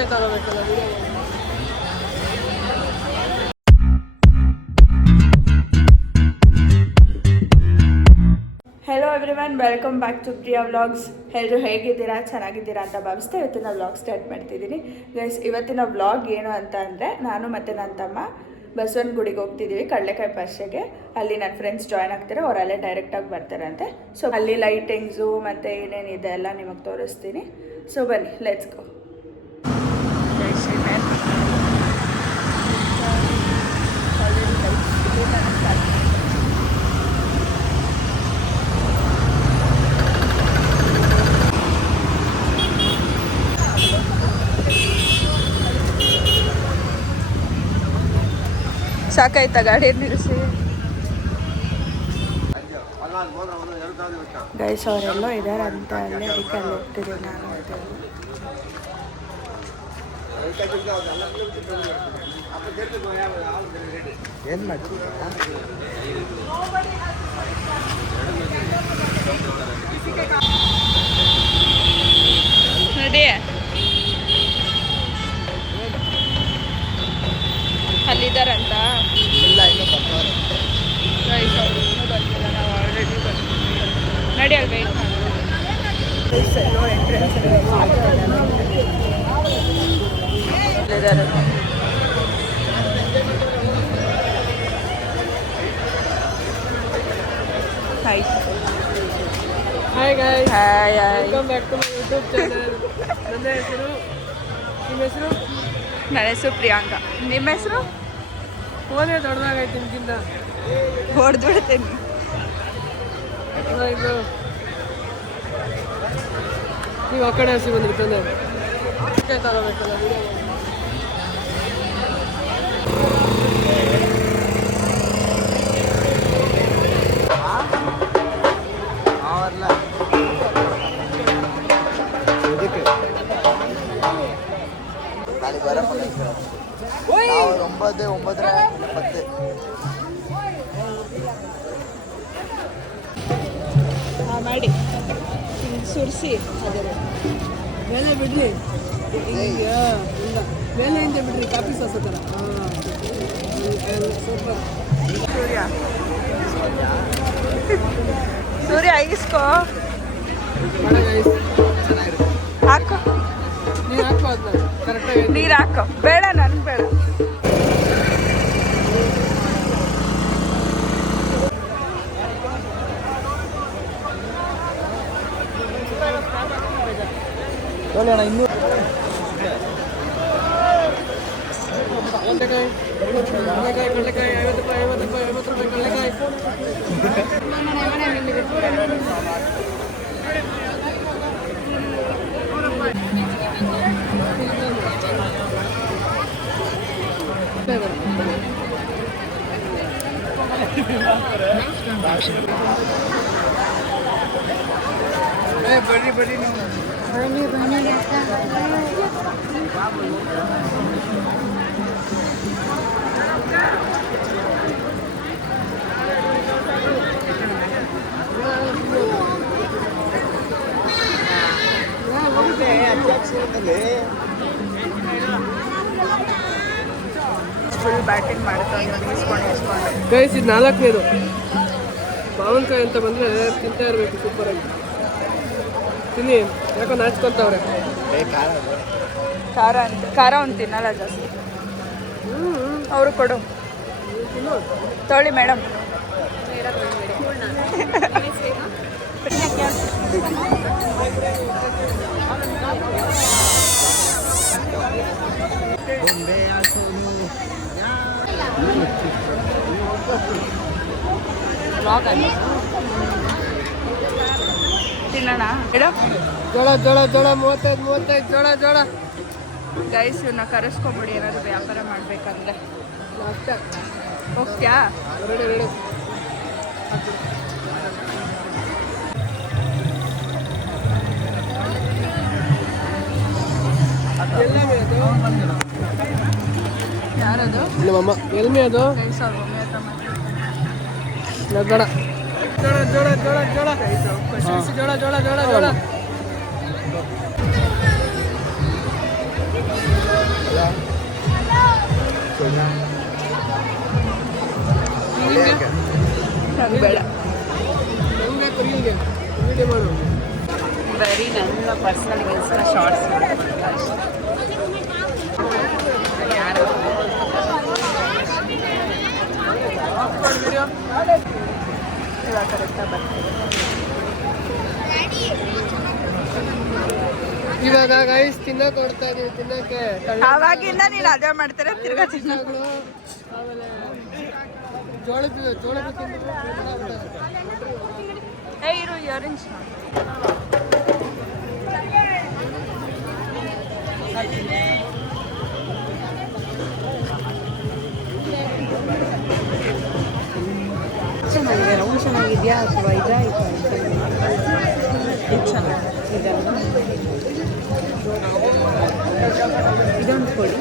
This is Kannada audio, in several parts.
Hello everyone, welcome back to Priya vlogs. ಎಲ್ಲರೂ ಹೇಗಿದ್ದೀರಾ, ಚೆನ್ನಾಗಿದ್ದೀರಾ ಅಂತ ಭಾವಿಸ್ತಾ ಇವತ್ತಿನ ವ್ಲಾಗ್ ಸ್ಟಾರ್ಟ್ ಮಾಡ್ತಿದ್ದೀನಿ. ಗೈಸ್, ಇವತ್ತಿನ ವ್ಲಾಗ್ ಏನು ಅಂತ ಅಂದರೆ, ನಾನು ಮತ್ತು ನನ್ನ ತಮ್ಮ ಬಸವನ ಗುಡಿಗೆ ಹೋಗ್ತಿದ್ದೀವಿ ಕಡಲೆಕಾಯಿ ಪರ್ಷೆಗೆ. ಅಲ್ಲಿ ನನ್ನ ಫ್ರೆಂಡ್ಸ್ ಜಾಯ್ನ್ ಆಗ್ತಾರೆ, ಅವ್ರು ಅಲ್ಲೇ ಡೈರೆಕ್ಟಾಗಿ ಬರ್ತಾರಂತೆ. ಸೊ ಅಲ್ಲಿ ಲೈಟಿಂಗ್ಸು ಮತ್ತು ಏನೇನಿದೆ ಎಲ್ಲ ನಿಮಗೆ ತೋರಿಸ್ತೀನಿ. ಸೊ ಬನ್ನಿ, ಲೆಟ್ಸ್ ಗೋ. ಸಾಕಾಯ್ತಾ ಗಾಡಿ ನಿಲ್ಲಿಸಿ? ಗೈಸ್, ಅವರೆಲ್ಲೋ ಇದ್ದಾರೆ ಅಂತ ಅಲ್ಲಿ, ಅದಕ್ಕೆ ಅಲ್ಲಿ ಹೋಗ್ತಿದ್ದೀನಿ ನಾನು. ಏನು ಮಾಡ್ತೀವಿ ನೋಡಿ, ಅಲ್ಲಿದ್ದಾರಂತ. ಇಲ್ಲ, ಇನ್ನೂ ಬರ್ತಾರೆ. ನಾವು ಆಲ್ರೆಡಿ ನಡಿ ಅಲ್ಲಿ ವೆಯ್ಟ್ ಇದ್ದಾರೆ. Hi hi guys, hi hi. Welcome back to my YouTube channel. ನನ್ನ ಹೆಸರು, ನಿಮ್ಮ ಹೆಸರು? ನನ್ನ ಹೆಸರು ಪ್ರಿಯಾಂಕಾ. ನಿಮ್ಮ ಹೆಸರು? ಫೋನೇ ದೊಡ್ಡದಾಗೈತೆ ನಿಮ್ಗಿಂತ. ಹೊಡೆದ್ಬಿಡ್ತೀನಿ. ಇದು ನೀವು ಆ ಕಡೆ ಹಸಿ ಬಂದಿರ್ತಾನೆ ತಗೋಬೇಕಲ್ಲ ವಿಡಿಯೋ. ನಾಳೆ ಬರೋ 9:10 ಮಾಡಿ ಸುರಿಸಿ ಅದೇ ಮೇಲೆ ಬಿಡ್ರಿ, ಇಲ್ಲ ಮೇಲೆಯಿಂದ ಬಿಡ್ರಿ, ಕಾಫಿ ಸಾಸ ಥರ. ಸೂಪರ್. ಸೂರ್ಯ ಸೂರ್ಯ ಐಸ್ಕೋ ಹಾಕು, ನೀರು ಹಾಕೋ, ಅದನ್ನ ಕರೆಕ್ಟಾಗಿ ನೀರು ಹಾಕೋ. ಬೇಡ, ನನ್ಗೆ ಬೇಡ. ಅಣ್ಣ ಇನ್ನೂ ಕಡಲೆಕಾಯಿ 50 ರೂಪಾಯಿ, 50 ರೂಪಾಯಿ ಕಡಲೆಕಾಯಿ. ಬರ್ರಿ ನೀವು ಫುಲ್ ಬ್ಯಾಟಿಂಗ್ ಮಾಡ್ಕೊಂಡು ಇಸ್ಕೊಂಡು ಗೈಸ್, ಇದು 4ನೇದು ಮಾವಿನಕಾಯಿ ಅಂತ ಬಂದರೆ ತಿಂತಾ ಇರಬೇಕು. ಸೂಪರಾಗಿ ತಿನ್ನಿ, ಯಾಕೋ ನಾಚ್ಕೊಂತವ್ರೆ. ಖಾರ ಒಂದು ತಿನ್ನಲ್ಲ ಜಾಸ್ತಿ. ಅವರು ಕೊಡು, ತೊಳಿ ಮೇಡಮ್. ತಿನ್ನೋಣ ಮೇಡಮ್. ಜೋಳ 35 ಜೋಳ. ಗೈಸ್, ಇವನ್ನ ಕರೆಸ್ಕೊಬಿಡಿ, ಏನಾದರೂ ವ್ಯಾಪಾರ ಮಾಡಬೇಕಂದ್ರೆ. ಅಷ್ಟೇ. ಹೋಗ್ತೀಯಾ? ರೆಡಿ. ಯಾರದು? ನಮ್ಮಮ್ಮ. ಎಲ್ಮೆ ಅದು? ಗೈಸ್, ಅವ್ರ ಮಮ್ಮಿ ಹತ್ರ ಬೇಡ. ಜೋಳ. ನಂಗೆ ಬೇಡ. ರೀಲ್ಗೆ ವಿಡಿಯೋ ಮಾಡು. ಬರೀ ನನ್ನ ಪರ್ಸನಲ್ ಇನ್ಸ್ಟಾ ಶಾರ್ಟ್ಸ್ ಯಾರು ಇವಾಗ ಕರೆಕ್ಟಾಗಿ ಬರ್ತೀವಿ. ಇವಾಗ ಗೈಸ್ ತಿನ್ನಕ್ಕೆ ಕೊಡ್ತಾ ಇದೀವಿ. ತಿನ್ನಕ್ಕೆ ಆವಾಗಿಂದ ನೀನು ಅದೇ ಮಾಡ್ತಾರೆ ತಿರ್ಗಾ ತಿನ್ನಗಳು, ಆಮೇಲೆ ಜೋಳದ ಇರು ಇಯರಿಂಗ್ಸ್ ಚೆನ್ನಾಗಿದೆ. ರೌಂಡ್ ಚೆನ್ನಾಗಿದೆಯಾ ಅಥವಾ ಇದಾಯಿತು? ಇದು ಚೆನ್ನಾಗಿ ಇದೊಂದು ಕೊಡಿ.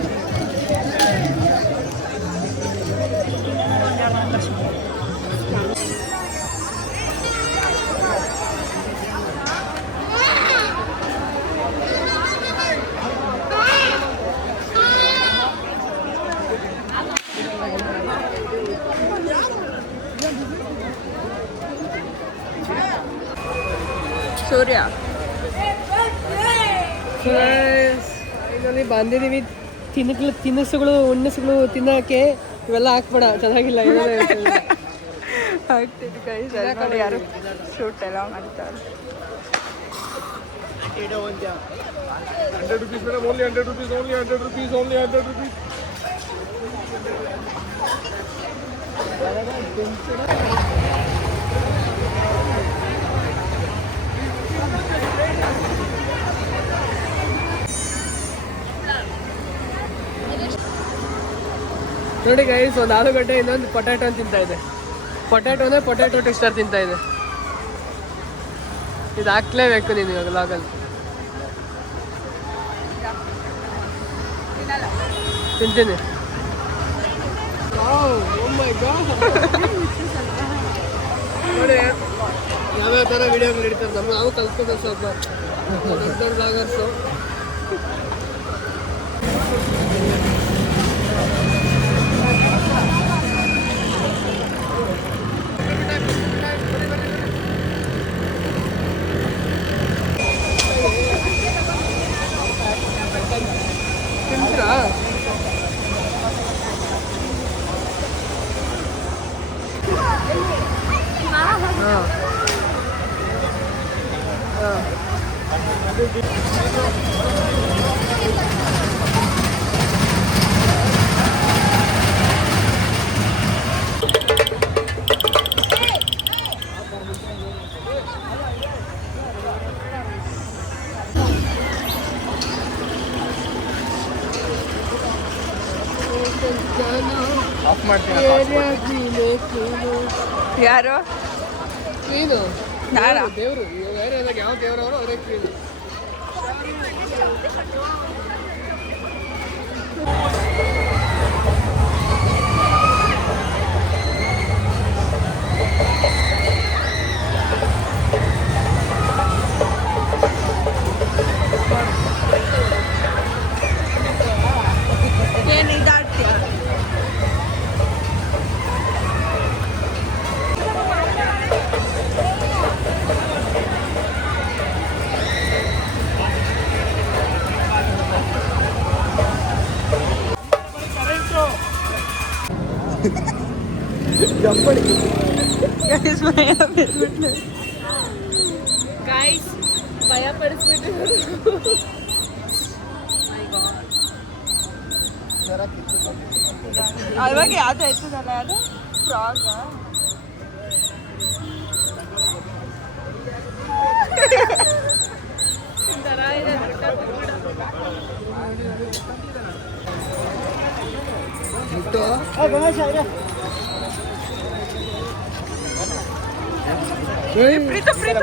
ಸೂರ್ಯ ಫೈನಲಿ ಬಂದಿದ್ದೀವಿ. ತಿನಿಸುಗಳು ಉಣ್ಣಸುಗಳು ತಿನ್ನೋಕ್ಕೆ ಇವೆಲ್ಲ ಹಾಕ್ಬೇಡ, ಚೆನ್ನಾಗಿಲ್ಲ. ಆಗ್ತಿದ್ದು ಗೈಸ್ ನೋಡಿ ಯಾರು ಶೂಟ್ ಎಲ್ಲ ಮಾಡ್ತಾರೆ. 100 rupees madam, only 100 rupees, only 100 rupees, only 100 rupees. ನೋಡಿ ಗೈಸ್, ಒಂದು ಆಲೂಗಡ್ಡೆ ಇನ್ನೊಂದು ಪೊಟ್ಯಾಟೊ ತಿಂತಾ ಇದೆ. ಪೊಟ್ಯಾಟೊ ಟ್ವಿಸ್ಟರ್ ತಿಂತಾ ಇದೆ. ಇದು ಹಾಕ್ಲೇಬೇಕು ನೀನು ಇವಾಗ ಲಾಗಲ್ಲಿ. ತಿಂತೀನಿ. ನೋಡಿ ಯಾವ್ಯಾವ ಥರ ವಿಡಿಯೋಗಳು ಹಿಡಿತಾರೆ. ನಾವು ಕಲ್ತ್ಕೋಬೇಕು ಸ್ವಲ್ಪ ದೊಡ್ಡ ಬ್ಲಾಗರ್ಸು. ತಿಂತೀರಾ? ಆಫ್ ಮಾಡ್ತೀನಿ. ಯಾರು ಕ್ಲೀನು ನಾನಾ? ದೇವರು. ಏರಿಯಾದಾಗ ಯಾವ ದೇವರವರು ಅವರೇ ಕ್ಲೀನು. ಏನು ಇದಾಡ್ತೀಯ? ಗೈಸ್ ಭಯ ಪಡಿಸ್ಬಿಟ್ಟು ಅವಾಗ ಯಾವ್ದು ಎತ್ತದಲ್ಲ ಅದು ಫ್ರಾಗ. ಪ್ರೀತ ಪ್ರೀತ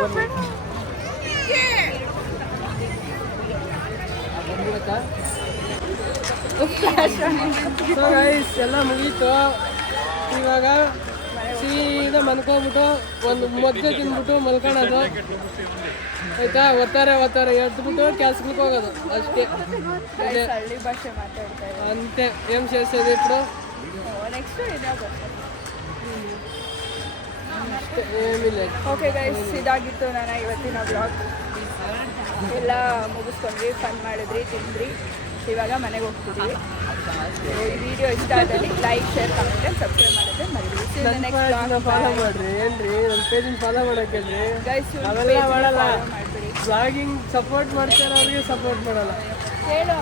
ಗೈಸ್ ಎಲ್ಲ ಮುಗೀತು. ಇವಾಗ ಸೀದಾ ಮನ್ಕೊಂಬಿಟ್ಟು ಒಂದು ಮೊದಲು ತಿಂದ್ಬಿಟ್ಟು ಮಲ್ಕೊಳೋದು ಆಯ್ತಾ. ಒತ್ತಾರೆ ಎದ್ಬಿಟ್ಟು ಕೆಲ್ಸಕ್ಕೆ ಹೋಗೋದು ಅಷ್ಟೇ. Guys, ಹಳ್ಳಿ ಭಾಷೆ ಮಾತಾಡ್ತಾ ಇದ್ದಾರೆ. ಅಂತೆ ఏం చేసేది ఇప్పుడు ನೆಕ್ಸ್ಟ್ ಇದಾಗುತ್ತೆ. ಅಷ್ಟೇ, ಏನಿಲ್ಲ. ಓಕೆ ಗೈಸ್, ಇದಾಗಿತ್ತು ನನ್ನ ಇವತ್ತಿನ ಬ್ಲಾಗ್. ಎಲ್ಲ ಮುಗಿಸ್ಕೊಂಡ್ರಿ, ಫನ್ ಮಾಡಿದ್ರಿ, ತಿಂದ್ರಿ. ಇವಾಗ ಮನೆಗೆ ಹೋಗ್ತಿದ್ದೀವಿ. ಈ ವಿಡಿಯೋ ಇಷ್ಟ ಆದಲ್ಲಿ like, share, comment and subscribe ಮಾಡಿದ್ರೆ ಮರಿಬೇಡಿ. ಫಾಲೋ ಮಾಡ್ರಿ. ಏನ್ರಿ ನನ್ನ ಪೇಜಿನ ಫಾಲೋ ಮಾಡಕ್ಕೇನ್ರಿ? ಗೈಸ್ ಅವೆಲ್ಲ ಮಾಡಲ್ಲ. ಮಾಡ್ಬಿಡಿ. ಬ್ಲಾಗಿಂಗ್ ಸಪೋರ್ಟ್ ಮಾಡ್ತಾರೆ, ಅವ್ರಿಗೆ ಸಪೋರ್ಟ್ ಮಾಡಲ್ಲ. ಹೇಳು,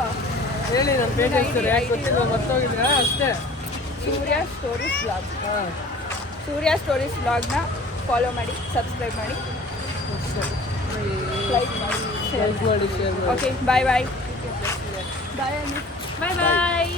ಹೇಳಿ ನನ್ನ ಪೇಜ್ ಹೆಸರು ಯಾಕೆ ಗೊತ್ತಿಲ್ಲ, ಮರ್ತೋಗಿದ್ರೆ ಅಷ್ಟೇ. ಸೂರ್ಯ ಸ್ಟೋರೀಸ್ ಬ್ಲಾಗ್. ಹಾಂ, ಸೂರ್ಯ ಸ್ಟೋರೀಸ್ ಬ್ಲಾಗ್ನ ಫಾಲೋ ಮಾಡಿ, ಸಬ್ಸ್ಕ್ರೈಬ್ ಮಾಡಿ, ಲೈಕ್ ಮಾಡಿ, ಶೇರ್ ಶೇರ್ ಮಾಡಿ. ಓಕೆ, ಬಾಯ್ ಬಾಯ್ ಬಾಯ್. ಬಾಯ್ ಬಾಯ್.